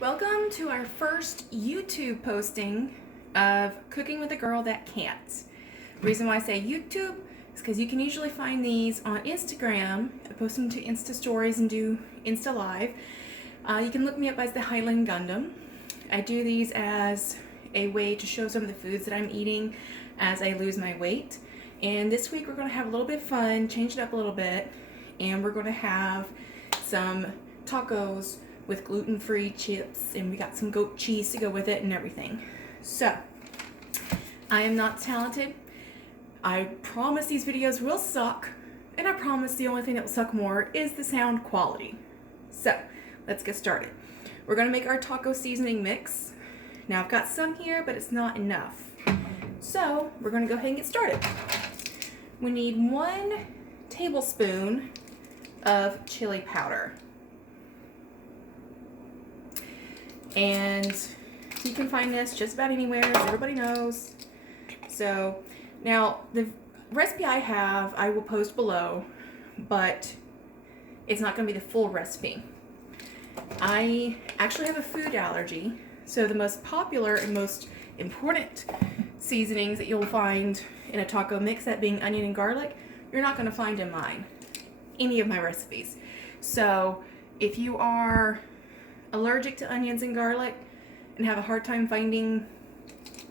Welcome to our first YouTube posting of Cooking with a Girl That Can't. The reason why I say YouTube is because you can usually find these on Instagram. I post them to Insta Stories and do Insta Live. You can look me up as the Highland Gundam. I do these as a way to show some of the foods that I'm eating as I lose my weight. And this week we're going to have a little bit of fun, change it up a little bit, and we're going to have some tacos with gluten-free chips, and we got some goat cheese to go with it and everything. So, I am not talented. I promise these videos will suck, and I promise the only thing that will suck more is the sound quality. So, let's get started. We're gonna make our taco seasoning mix. Now I've got some here, but it's not enough. So, we're gonna go ahead and get started. We need 1 tablespoon of chili powder. And you can find this just about anywhere, as everybody knows. So now the recipe I have, I will post below, but it's not going to be the full recipe. I actually have a food allergy, so the most popular and most important seasonings that you'll find in a taco mix, that being onion and garlic, you're not going to find in mine, any of my recipes. So if you are allergic to onions and garlic and have a hard time finding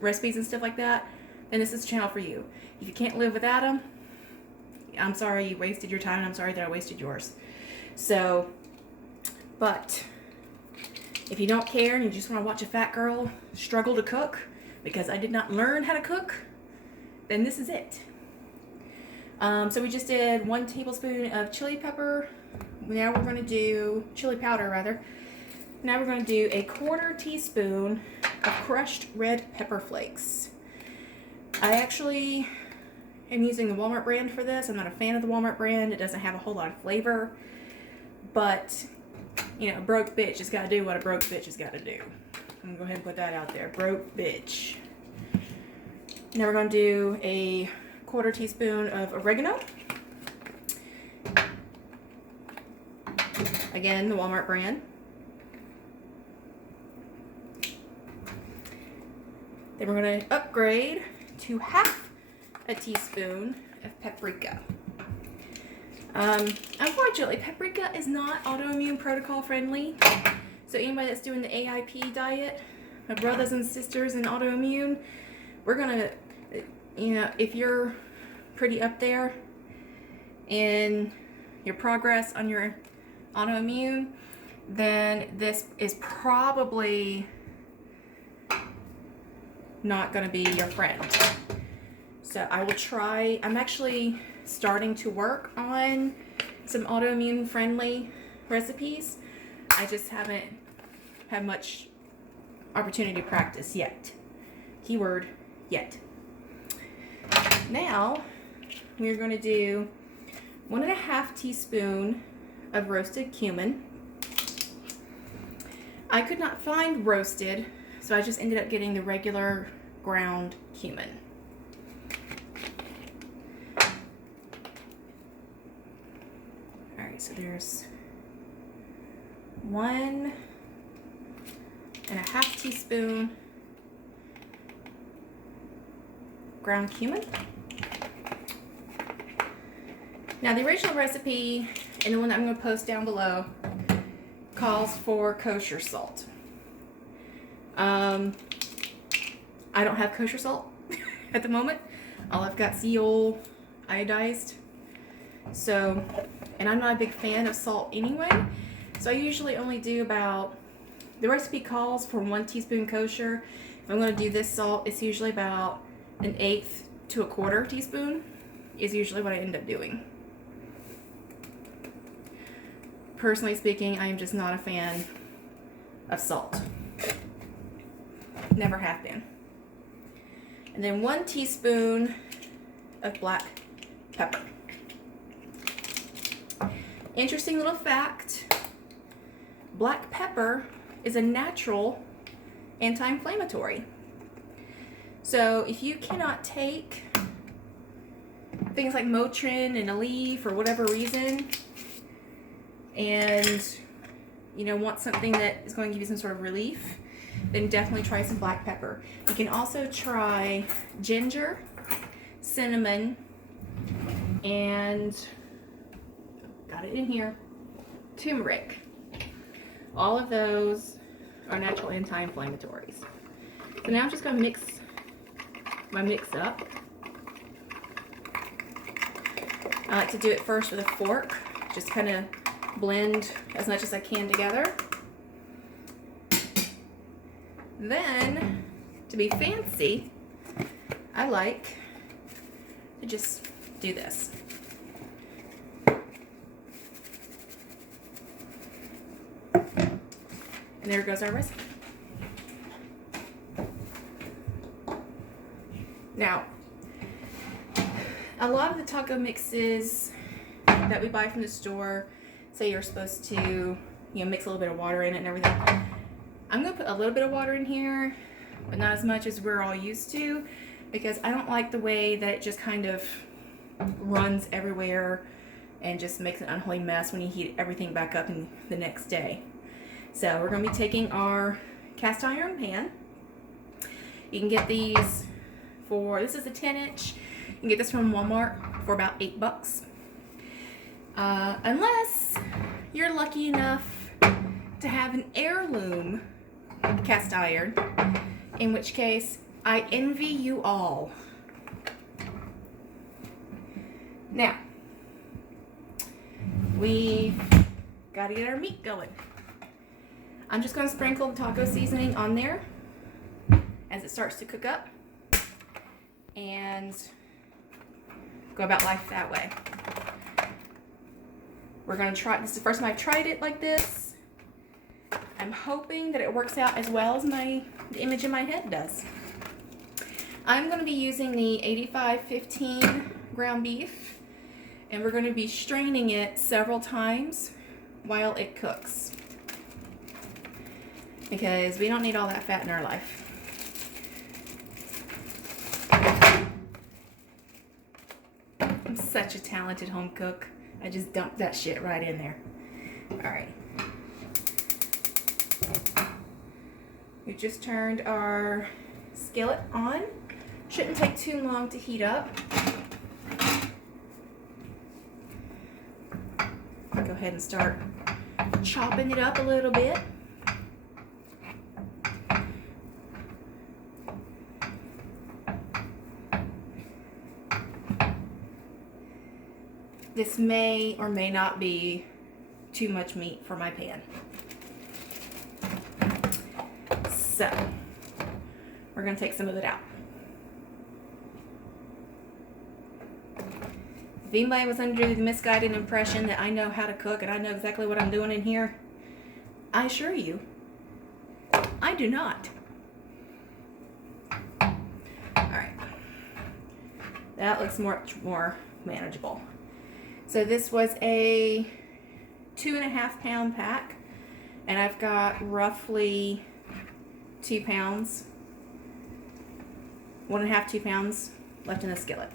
recipes and stuff like that, then this is the channel for you. If you can't live without them, I'm sorry you wasted your time, and I'm sorry that I wasted yours. So, but if you don't care and you just want to watch a fat girl struggle to cook because I did not learn how to cook, then this is it. So we just did 1 tablespoon of chili pepper. Now we're going to do chili powder rather. Now we're going to do a 1/4 teaspoon of crushed red pepper flakes. I actually am using the Walmart brand for this. I'm not a fan of the Walmart brand. It doesn't have a whole lot of flavor. But, you know, a broke bitch has got to do what a broke bitch has got to do. I'm going to go ahead and put that out there. Broke bitch. Now we're going to do a 1/4 teaspoon of oregano. Again, the Walmart brand. Then we're going to upgrade to 1/2 teaspoon of paprika. Unfortunately, paprika is not autoimmune protocol friendly. So anybody that's doing the AIP diet, my brothers and sisters in autoimmune, we're going to, you know, if you're pretty up there in your progress on your autoimmune, then this is probably not going to be your friend. So I will try. I'm actually starting to work on some autoimmune friendly recipes. I just haven't had much opportunity to practice yet. Keyword, yet. Now we're going to do 1.5 teaspoon of roasted cumin. I could not find roasted, so I just ended up getting the regular ground cumin. Alright, so there's 1.5 teaspoon ground cumin. Now the original recipe, and the one that I'm going to post down below, calls for kosher salt. I don't have kosher salt at the moment. All I've got is the old iodized. So, and I'm not a big fan of salt anyway. So I usually only do about, the recipe calls for 1 teaspoon kosher. If I'm going to do this salt, it's usually about 1/8 to 1/4 teaspoon is usually what I end up doing. Personally speaking, I am just not a fan of salt. Never have been. And then 1 teaspoon of black pepper. Interesting little fact, black pepper is a natural anti-inflammatory. So if you cannot take things like Motrin and Aleve for whatever reason, and you know, want something that is going to give you some sort of relief, then definitely try some black pepper. You can also try ginger, cinnamon, and got it in here, turmeric. All of those are natural anti-inflammatories. So now I'm just going to mix my mix up. I like to do it first with a fork, just kind of blend as much as I can together. Then, to be fancy, I like to just do this. And there goes our recipe. Now, a lot of the taco mixes that we buy from the store say you're supposed to, you know, mix a little bit of water in it and everything. I'm going to put a little bit of water in here, but not as much as we're all used to, because I don't like the way that it just kind of runs everywhere and just makes an unholy mess when you heat everything back up in the next day. So we're going to be taking our cast iron pan. You can get these for, this is a 10-inch. You can get this from Walmart for about $8. Unless you're lucky enough to have an heirloom cast iron, in which case I envy you all. Now, we got to get our meat going. I'm just going to sprinkle the taco seasoning on there as it starts to cook up and go about life that way. We're going to try, this is the first time I've tried it like this. I'm hoping that it works out as well as the image in my head does. I'm going to be using the 85-15 ground beef, and we're going to be straining it several times while it cooks, because we don't need all that fat in our life. I'm such a talented home cook. I just dumped that shit right in there. Alright. We just turned our skillet on. Shouldn't take too long to heat up. I'll go ahead and start chopping it up a little bit. This may or may not be too much meat for my pan. So, we're going to take some of it out. If anybody was under the misguided impression that I know how to cook and I know exactly what I'm doing in here, I assure you, I do not. Alright. That looks much more manageable. So this was a 2.5 pound pack, and I've got roughly 2 pounds, 1.5, 2 pounds left in the skillet.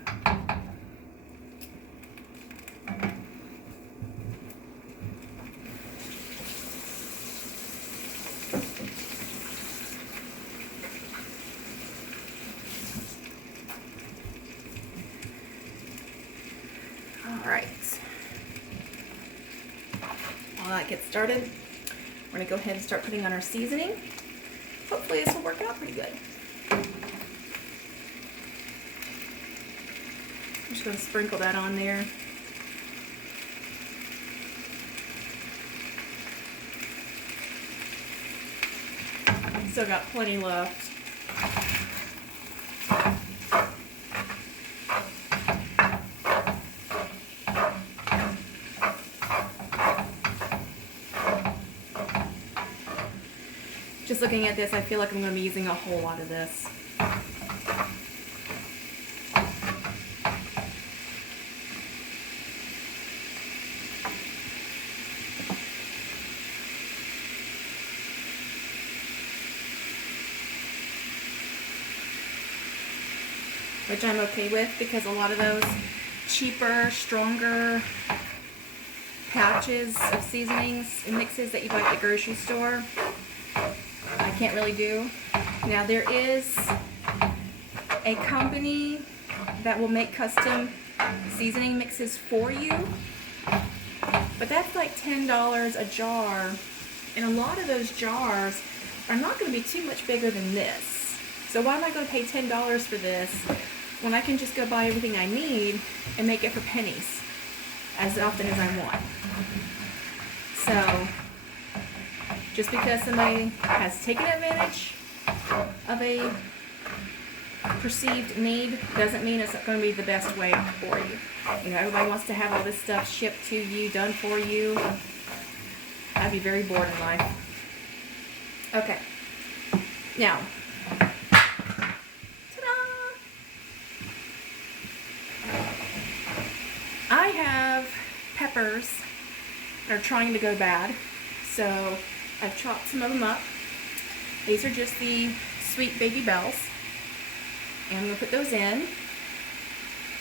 Alright, while that gets started, we're going to go ahead and start putting on our seasoning. Hopefully this will work out pretty good. I'm just going to sprinkle that on there. Still got plenty left. Just looking at this, I feel like I'm going to be using a whole lot of this. Which I'm okay with, because a lot of those cheaper, stronger pouches of seasonings and mixes that you buy at the grocery store. I can't really do. Now there is a company that will make custom seasoning mixes for you, but that's like $10 a jar, and a lot of those jars are not going to be too much bigger than this. So why am I going to pay $10 for this when I can just go buy everything I need and make it for pennies as often as I want? So just because somebody has taken advantage of a perceived need doesn't mean it's going to be the best way for you. You know, everybody wants to have all this stuff shipped to you, done for you. I'd be very bored in life. Okay. Now, ta-da! I have peppers that are trying to go bad, so I've chopped some of them up. These are just the sweet baby bells. And I'm going to put those in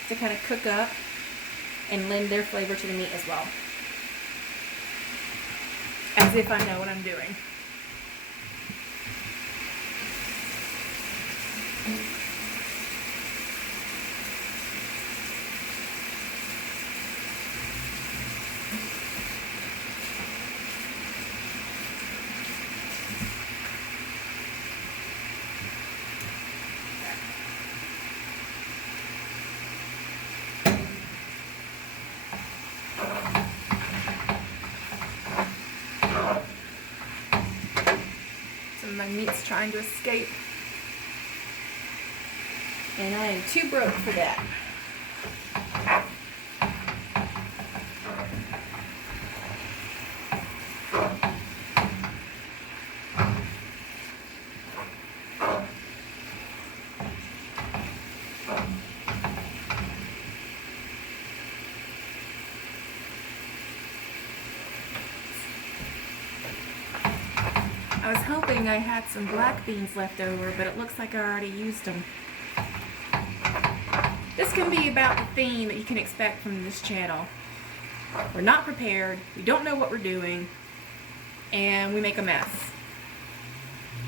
to kind of cook up and lend their flavor to the meat as well. As if I know what I'm doing. My meat's trying to escape, and I am too broke for that. I was hoping I had some black beans left over, but it looks like I already used them. This can be about the theme that you can expect from this channel. We're not prepared, we don't know what we're doing, and we make a mess.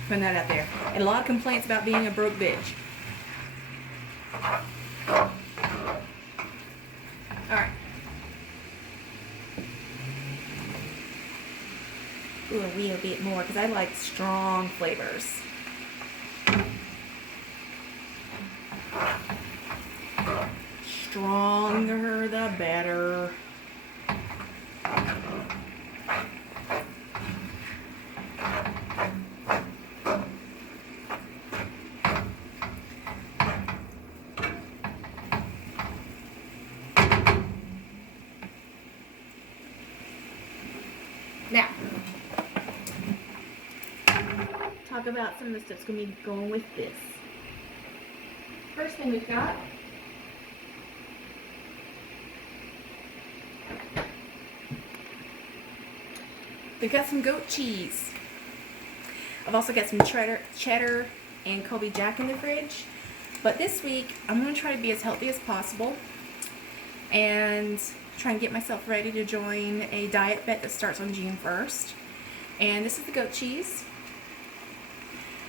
Putting that out there. And a lot of complaints about being a broke bitch. Alright. Ooh, a wee bit more, because I like strong flavors. Stronger the better. Now, talk about some of the stuff that's going to be going with this. First thing we've got some goat cheese. I've also got some cheddar and Colby Jack in the fridge. But this week, I'm going to try to be as healthy as possible and try and get myself ready to join a diet bet that starts on June 1st. And this is the goat cheese.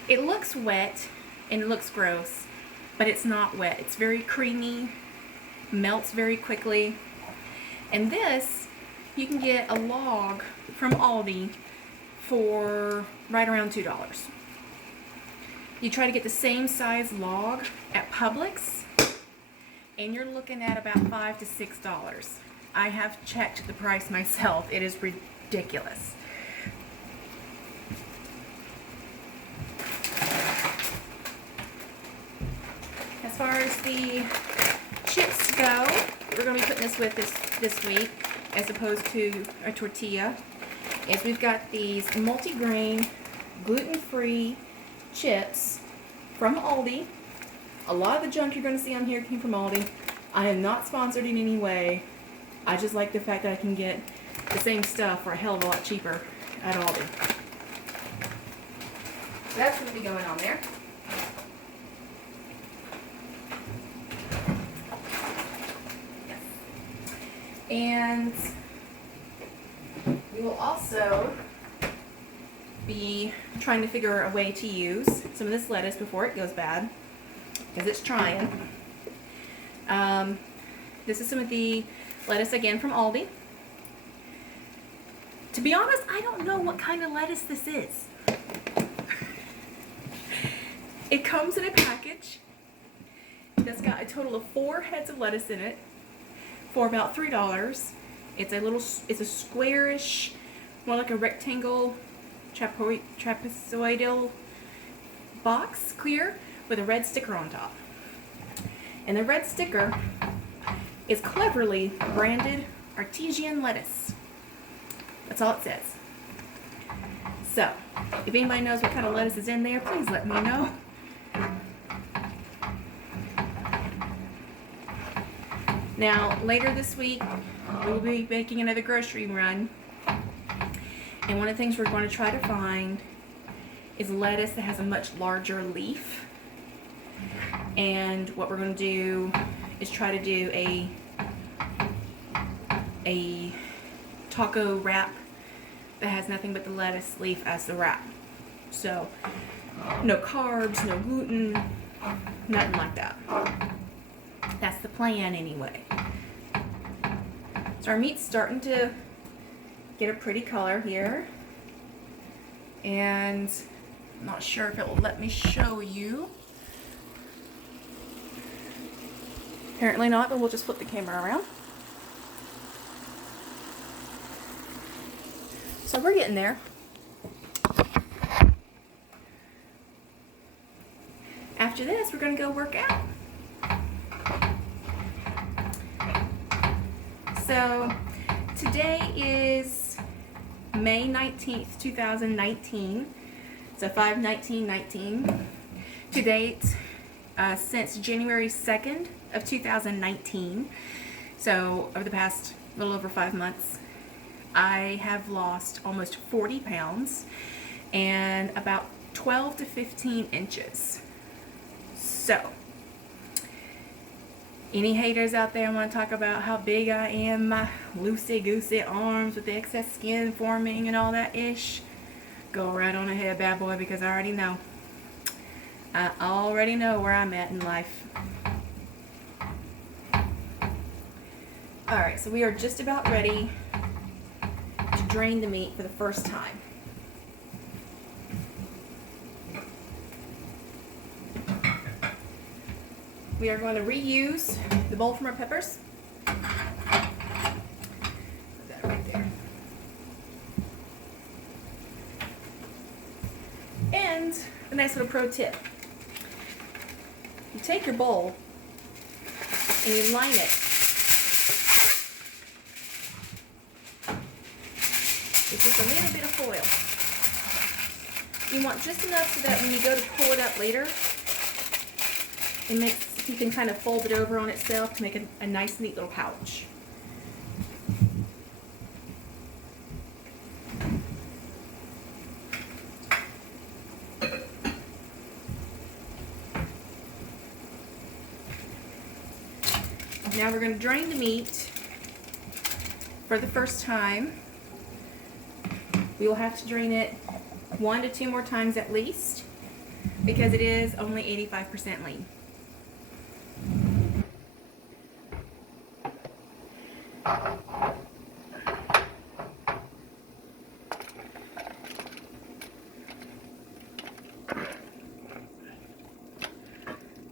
It looks wet and it looks gross, but it's not wet. It's very creamy, melts very quickly. And this, you can get a log from Aldi for right around $2. You try to get the same size log at Publix, and you're looking at about $5 to $6. I have checked the price myself. It is ridiculous. As far as the chips go, we're going to be putting this with this week, as opposed to a tortilla, is we've got these multi-grain, gluten-free chips from Aldi. A lot of the junk you're going to see on here came from Aldi. I am not sponsored in any way. I just like the fact that I can get the same stuff for a hell of a lot cheaper at Aldi. So that's going to be going on there. Yes. And We'll also be trying to figure a way to use some of this lettuce before it goes bad, because it's trying. This is some of the lettuce again from Aldi. To be honest, I don't know what kind of lettuce this is. It comes in a package that's got a total of 4 heads of lettuce in it for about $3. It's a squarish, more like a rectangle, trapezoidal box, clear, with a red sticker on top. And the red sticker is cleverly branded artesian lettuce. That's all it says. So, if anybody knows what kind of lettuce is in there, please let me know. Now, later this week, we'll be making another grocery run. And one of the things we're going to try to find is lettuce that has a much larger leaf. And what we're going to do is try to do a taco wrap that has nothing but the lettuce leaf as the wrap. So, no carbs, no gluten, nothing like that. That's the plan anyway. So our meat's starting to get a pretty color here. And I'm not sure if it will let me show you. Apparently not, but we'll just flip the camera around. So we're getting there. After this, we're going to go work out. So today is May 19th, 2019. So 5/19/19. To date, since January 2nd of 2019, so over the past little over 5 months, I have lost almost 40 pounds and about 12 to 15 inches. So, any haters out there want to talk about how big I am, my loosey-goosey arms with the excess skin forming and all that ish, go right on ahead, bad boy, because I already know. I already know where I'm at in life. Alright, so we are just about ready to drain the meat for the first time. We are going to reuse the bowl from our peppers. Put that right there. And a nice little pro tip. You take your bowl and you line it with just a little bit of foil. You want just enough so that when you go to pull it up later, it makes, you can kind of fold it over on itself to make a nice, neat little pouch. Now we're going to drain the meat for the first time. We will have to drain it 1 to 2 more times at least, because it is only 85% lean.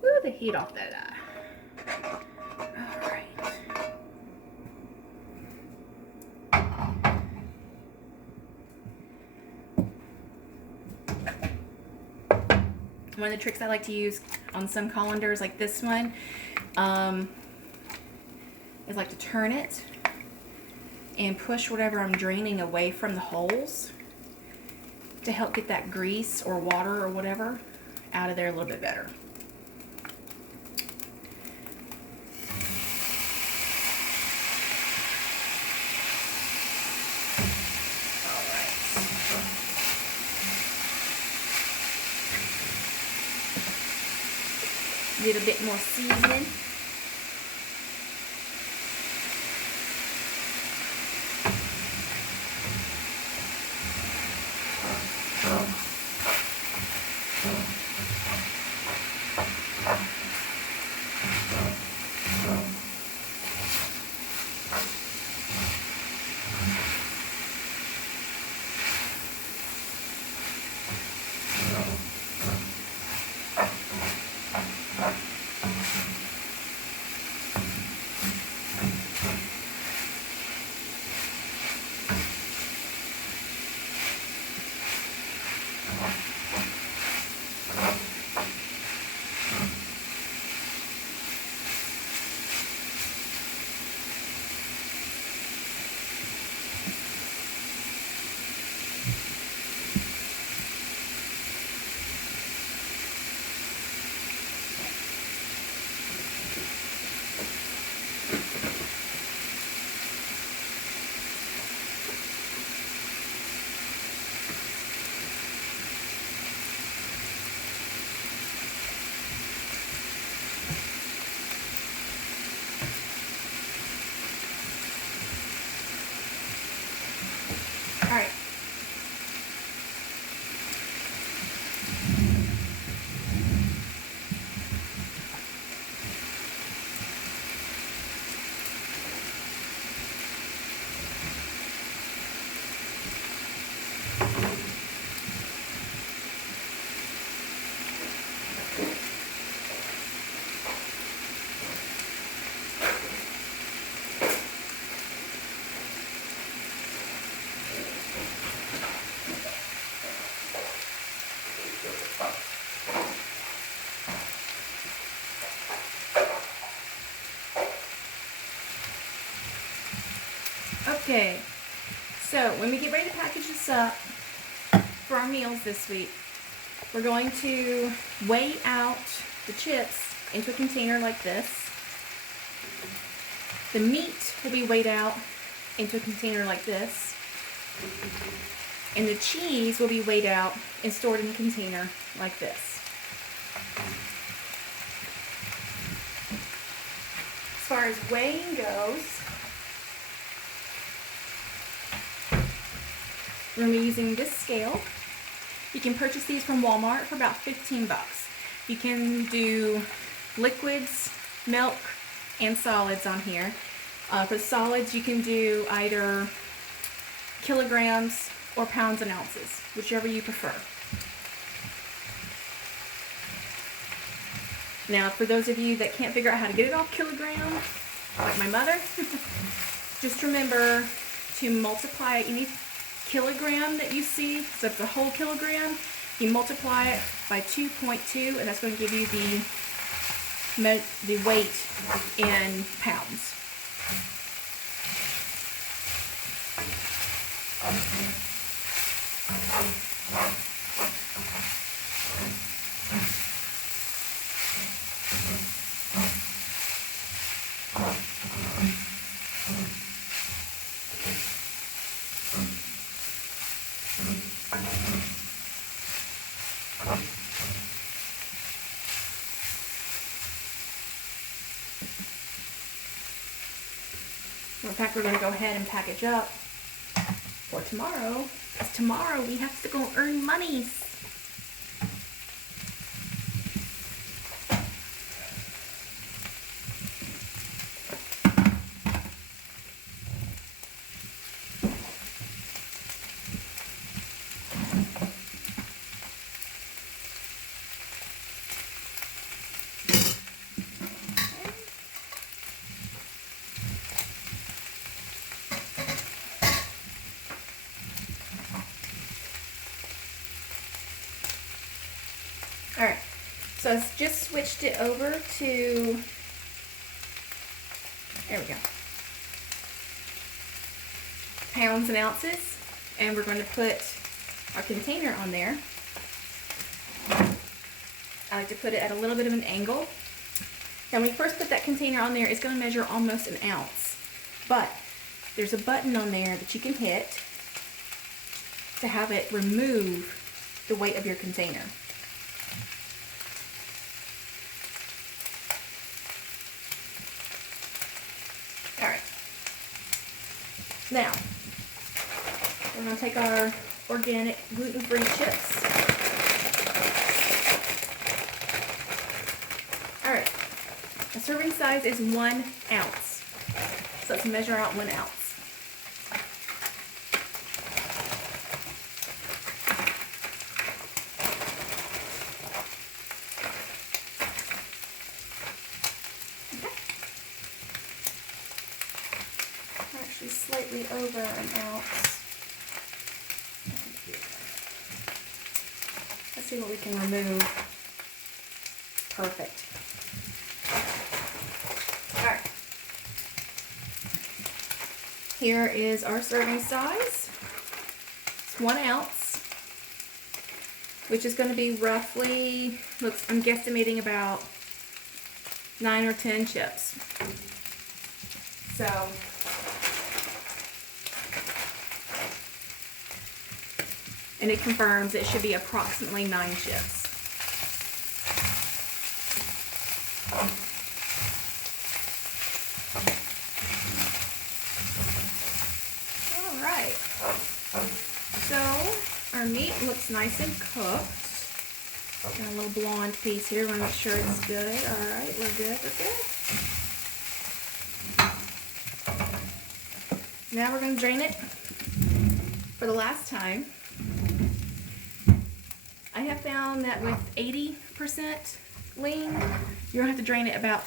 Ooh, the heat off that eye. All right. One of the tricks I like to use on some colanders like this one is like to turn it and push whatever I'm draining away from the holes to help get that grease or water or whatever out of there a little bit better. A little bit more seasoning. All right. Okay, so when we get ready to package this up for our meals this week, we're going to weigh out the chips into a container like this. The meat will be weighed out into a container like this. And the cheese will be weighed out and stored in a container like this. As far as weighing goes, we're going to be using this scale. You can purchase these from Walmart for about 15 bucks. You can do liquids, milk, and solids on here. For solids, you can do either kilograms or pounds and ounces, whichever you prefer. Now, for those of you that can't figure out how to get it off kilogram, like my mother, just remember to multiply any kilogram that you see, so if it's a whole kilogram, you multiply it by 2.2, and that's going to give you the weight in pounds. In fact, we're going to go ahead and package up for tomorrow, because tomorrow we have to go earn monies. Alright, so I've just switched it over to, there we go, pounds and ounces, and we're going to put our container on there. I like to put it at a little bit of an angle. Now when you first put that container on there, it's going to measure almost an ounce, but there's a button on there that you can hit to have it remove the weight of your container. Now, we're going to take our organic gluten-free chips. Alright, the serving size is 1 ounce. So let's measure out 1 ounce. Slightly over an ounce. see what we can remove. Perfect. All right. Here is our serving size. It's 1 ounce, which is going to be roughly, looks, I'm guesstimating about 9 or 10 chips. So, and it confirms it should be approximately 9 chips. All right. So our meat looks nice and cooked. Got a little blonde piece here. Want to make sure it's good. All right, we're good. We're good. Now we're going to drain it for the last time. I have found that with 80% lean, you're going to have to drain it about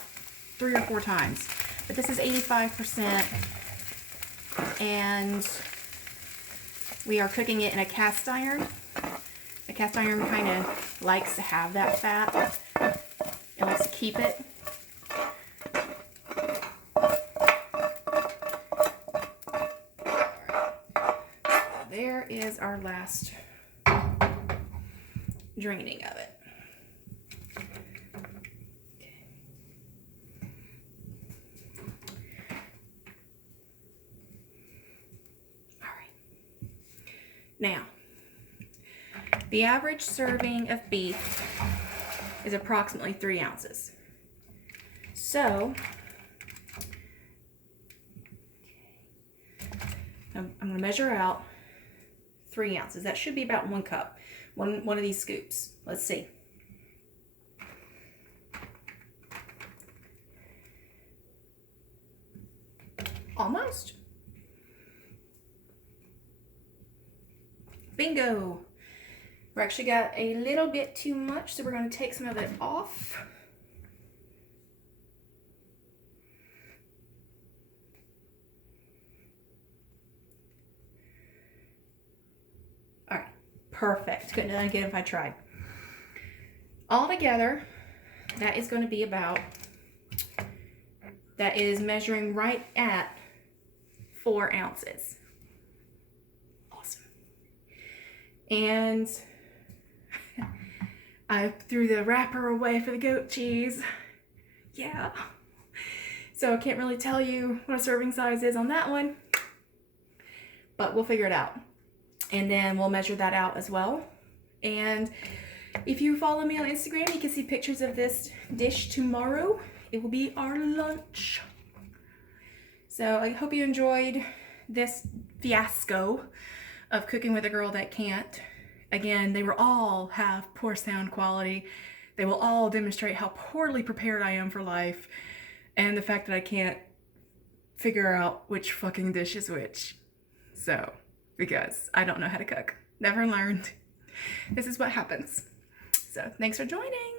3 or 4 times. But this is 85%, and we are cooking it in a cast iron. A cast iron kind of likes to have that fat. It likes to keep it. There is our last draining of it. Okay. All right. Now, the average serving of beef is approximately 3 ounces. So, I'm going to measure out 3 ounces. That should be about 1 cup. One of these scoops. Let's see. Almost. Bingo. We actually got a little bit too much, so we're going to take some of it off. All right, perfect. Couldn't have done again if I tried. Altogether, that is going to be about, that is measuring right at 4 ounces. Awesome. And I threw the wrapper away for the goat cheese. Yeah. So I can't really tell you what a serving size is on that one, but we'll figure it out. And then we'll measure that out as well. And if you follow me on Instagram, you can see pictures of this dish tomorrow. It will be our lunch. So I hope you enjoyed this fiasco of cooking with a girl that can't. Again, they will all have poor sound quality. They will all demonstrate how poorly prepared I am for life, and the fact that I can't figure out which fucking dish is which. So, because I don't know how to cook. Never learned. This is what happens. So, thanks for joining.